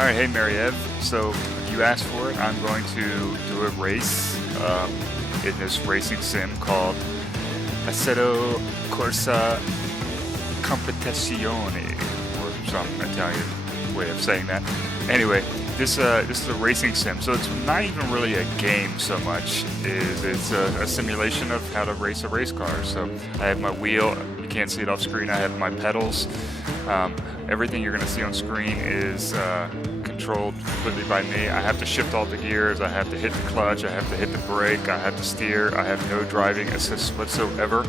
Alright, hey Mary-Ev. So you asked for it. I'm going to do a race in this racing sim called Assetto Corsa Competizione, or some Italian way of saying that. Anyway, this is a racing sim, so it's not even really a game so much. It's a simulation of how to race a race car. So I have my wheel. You can't see it off screen. I have my pedals. Everything you're going to see on screen is controlled completely by me. I have to shift all the gears. I have to hit the clutch. I have to hit the brake. I have to steer. I have no driving assist whatsoever.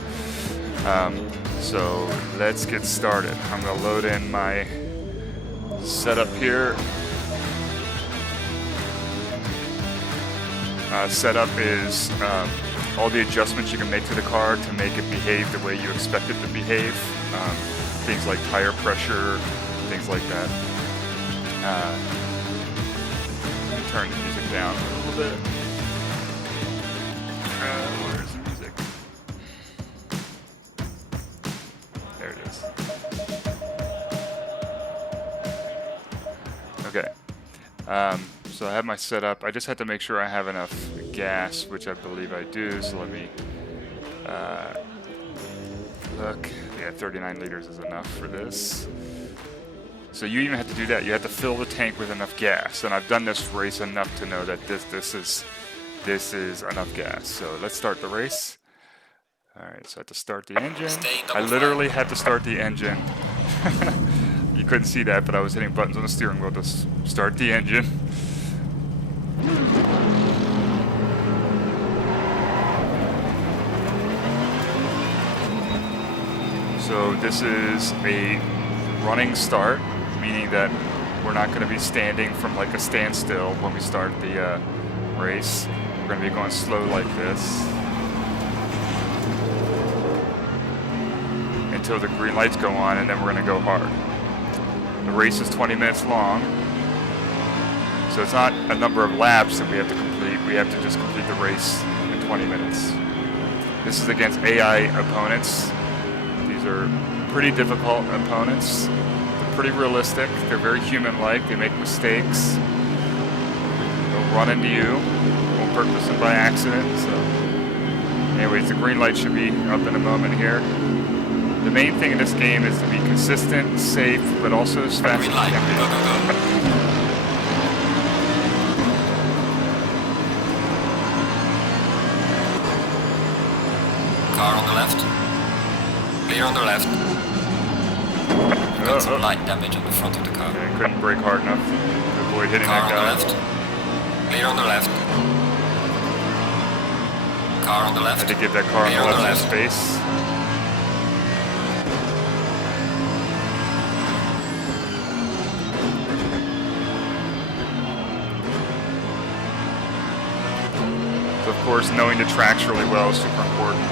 So let's get started. I'm going to load in my setup here. Setup is all the adjustments you can make to the car to make it behave the way you expect it to behave. Things like tire pressure, things like that. Let me turn the music down a little bit. Where's the music? There it is. Okay. So I have my setup. I just had to make sure I have enough gas, which I believe I do. So let me look. Yeah, 39 liters is enough for this. So you even have to do that. You have to fill the tank with enough gas. And I've done this race enough to know that this is enough gas. So let's start the race. All right, so I have to start the engine. I literally had to start the engine. You couldn't see that, but I was hitting buttons on the steering wheel to start the engine. So this is a running start, meaning that we're not going to be standing from like a standstill when we start the race. We're going to be going slow like this until the green lights go on, and then we're going to go hard. The race is 20 minutes long, so it's not a number of laps that we have to complete. We have to just complete the race in 20 minutes. This is against AI opponents. These are pretty difficult opponents. They're pretty realistic. They're very human-like. They make mistakes. They'll run into you on purpose and by accident. So, anyways, the green light should be up in a moment here. The main thing in this game is to be consistent, safe, but also as fast as you can be. Go. Car on the left. Clear on the left. Got some light damage on the front of the car. Okay, couldn't brake hard enough to avoid hitting Car that guy. on the left. Clear on the left. Car on the left. I had to give that car on the left some space. So of course, knowing the tracks really well is super important.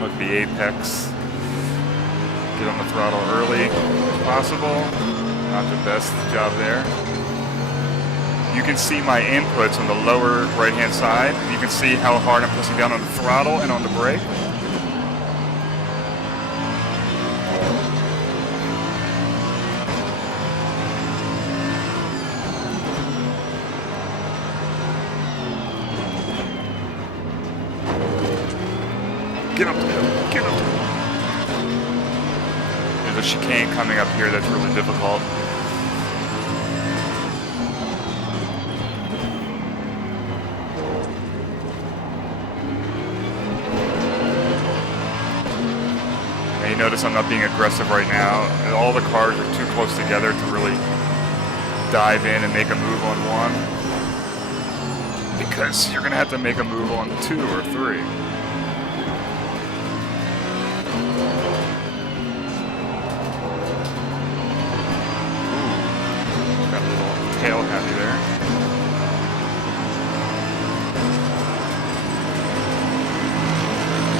Look, the apex. Get on the throttle early as possible. Not the best job there. You can see my inputs on the lower right-hand side. You can see how hard I'm pressing down on the throttle and on the brake. Get up the hill, get up the hill. There's a chicane coming up here that's really difficult. And you notice I'm not being aggressive right now. All the cars are too close together to really dive in and make a move on one. Because you're gonna have to make a move on 2 or 3. Tail happy there.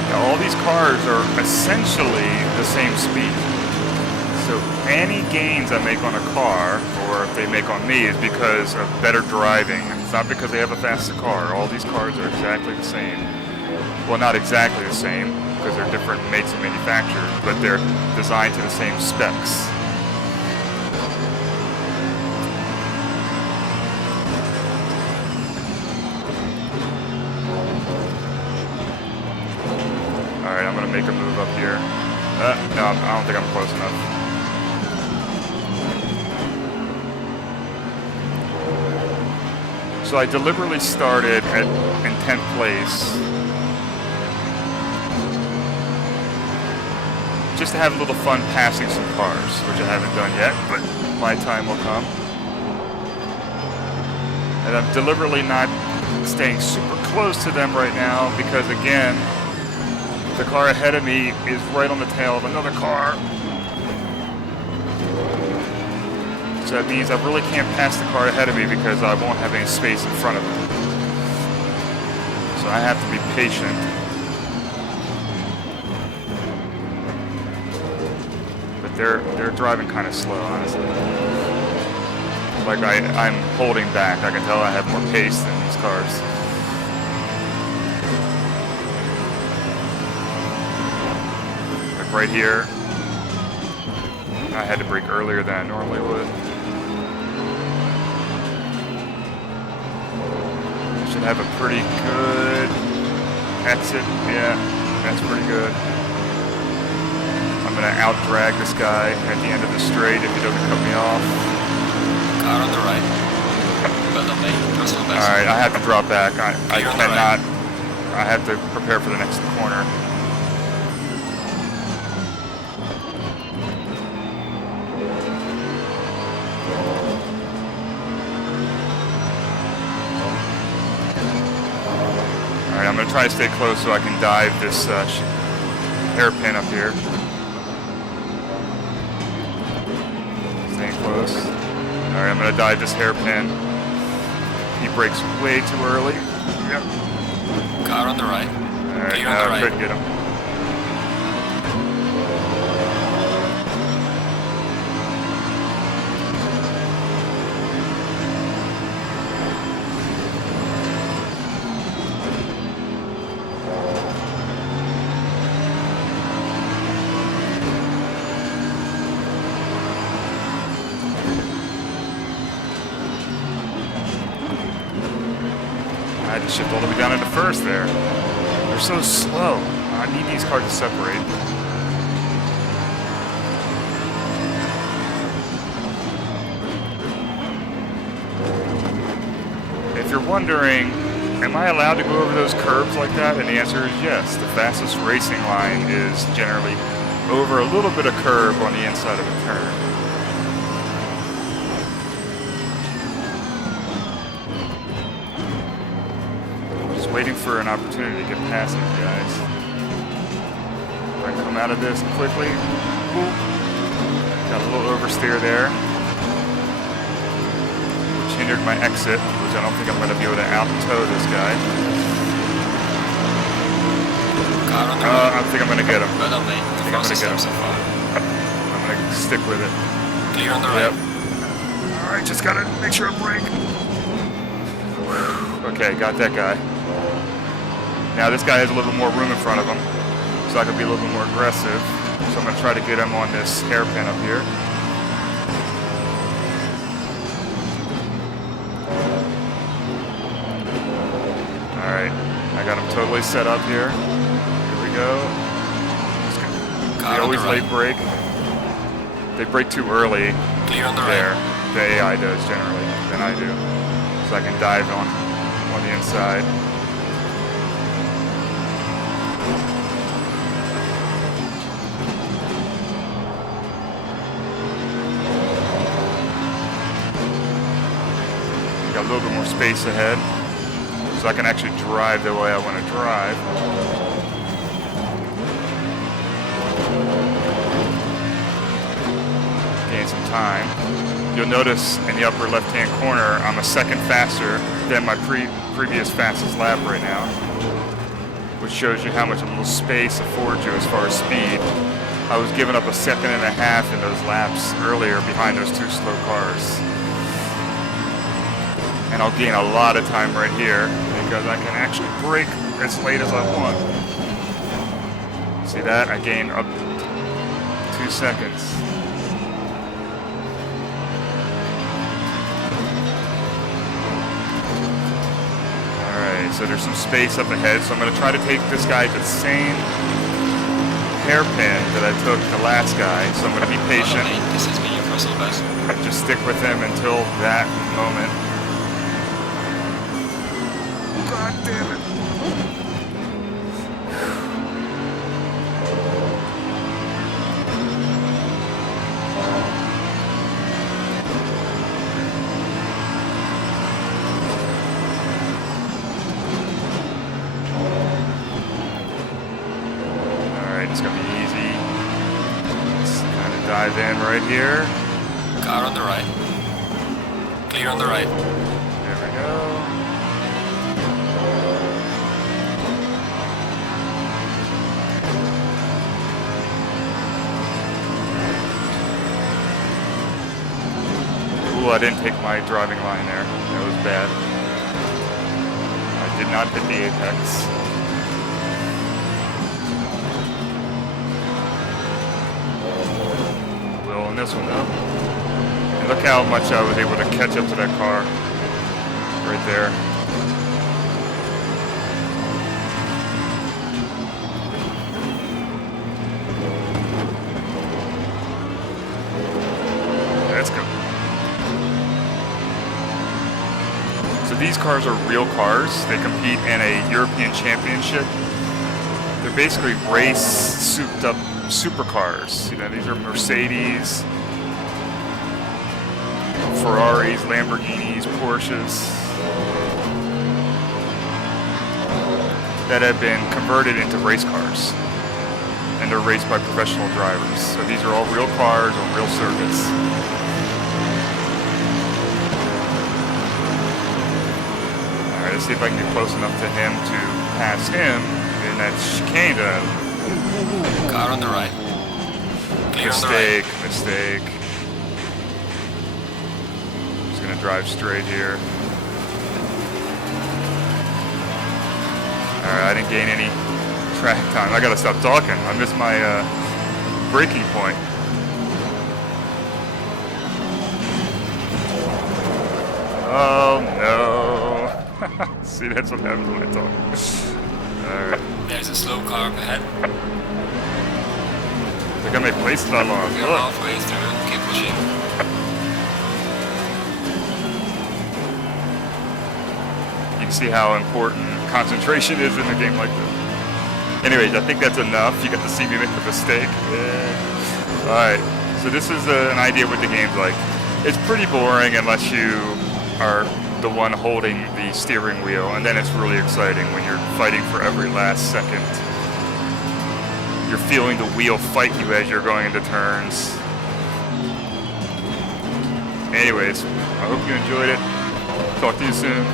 Now all these cars are essentially the same speed. So any gains I make on a car, or if they make on me, is because of better driving. It's not because they have a faster car. All these cars are exactly the same. Well, not exactly the same, because they're different makes and manufacturers, but they're designed to the same specs. So I deliberately started in 10th place just to have a little fun passing some cars, which I haven't done yet, but my time will come. And I'm deliberately not staying super close to them right now because, again, the car ahead of me is right on the tail of another car. So that means I really can't pass the car ahead of me because I won't have any space in front of me. So I have to be patient. But they're driving kind of slow, honestly. Like I'm holding back. I can tell I have more pace than these cars. Like right here, I had to brake earlier than I normally would. Should have a pretty good exit. Yeah, that's pretty good. I'm gonna out drag this guy at the end of the straight if he doesn't cut me off. Car on the right. Well done, mate. Russell best. All right, I have to drop back. I Clear on the cannot. right. I have to prepare for the next corner. All right, I'm gonna try to stay close so I can dive this hairpin up here. Staying close. All right, I'm gonna dive this hairpin. He brakes way too early. Yep. Car on the right. All right, Clear now on the I right. couldn't get him. I had to shift all the way down into first there. They're so slow. I need these cars to separate. If you're wondering, am I allowed to go over those curbs like that? And the answer is yes. The fastest racing line is generally over a little bit of curb on the inside of a turn. Waiting for an opportunity to get past these guys. If I come out of this quickly. Ooh. Got a little oversteer there, which hindered my exit, which I don't think I'm going to be able to out-tow this guy. Car on the right. I think I'm going to get him. Well done, mate. I think I'm going to get him. So far. I'm going to stick with it. Clear on the right. Yep. All right, just got to make sure I brake. Okay, got that guy. Now this guy has a little bit more room in front of him, so I can be a little bit more aggressive. So I'm going to try to get him on this hairpin up here. All right, I got him totally set up here. Here we go. They always late brake. They brake too early. Clear on the there. right. The AI does generally than I do, so I can dive on the inside. Got a little bit more space ahead, so I can actually drive the way I want to drive. Gain some time. You'll notice in the upper left-hand corner, I'm a second faster than my previous fastest lap right now, which shows you how much a little space affords you as far as speed. I was giving up a second and a half in those laps earlier behind those two slow cars. And I'll gain a lot of time right here because I can actually brake as late as I want. See that? I gain up 2 seconds. Alright, so there's some space up ahead, so I'm going to try to take this guy to the same hairpin that I took the last guy, so I'm going to be patient. This is me, Russell best. Just stick with him until that moment. God damn it. Alright, it's gonna be easy. Let's kind of dive in right here. Car on the right. Clear on the right. There we go. Ooh, I didn't take my driving line there. That was bad. I did not hit the apex. Will in this one though. And look how much I was able to catch up to that car. Right there. Let's go. So these cars are real cars. They compete in a European Championship. They're basically race souped up supercars. You know, these are Mercedes, Ferraris, Lamborghinis, Porsches that have been converted into race cars. And they're raced by professional drivers. So these are all real cars on real circuits. Alright, let's see if I can get close enough to him to pass him in that chicane. Car on the right. Clear on the right. Mistake. Just gonna drive straight here. Alright, I didn't gain any track time. I gotta stop talking. I missed my braking point. Oh no. See, that's what happens when I talk. Alright. There's a slow car up ahead. They're gonna make places on long. We're halfway through. Keep pushing. You can see how important concentration is in a game like this. Anyways, I think that's enough. You got to see me make a mistake. Yeah. Alright, so this is an idea what the game's like. It's pretty boring unless you are the one holding the steering wheel, and then it's really exciting when you're fighting for every last second. You're feeling the wheel fight you as you're going into turns. Anyways, I hope you enjoyed it. Talk to you soon.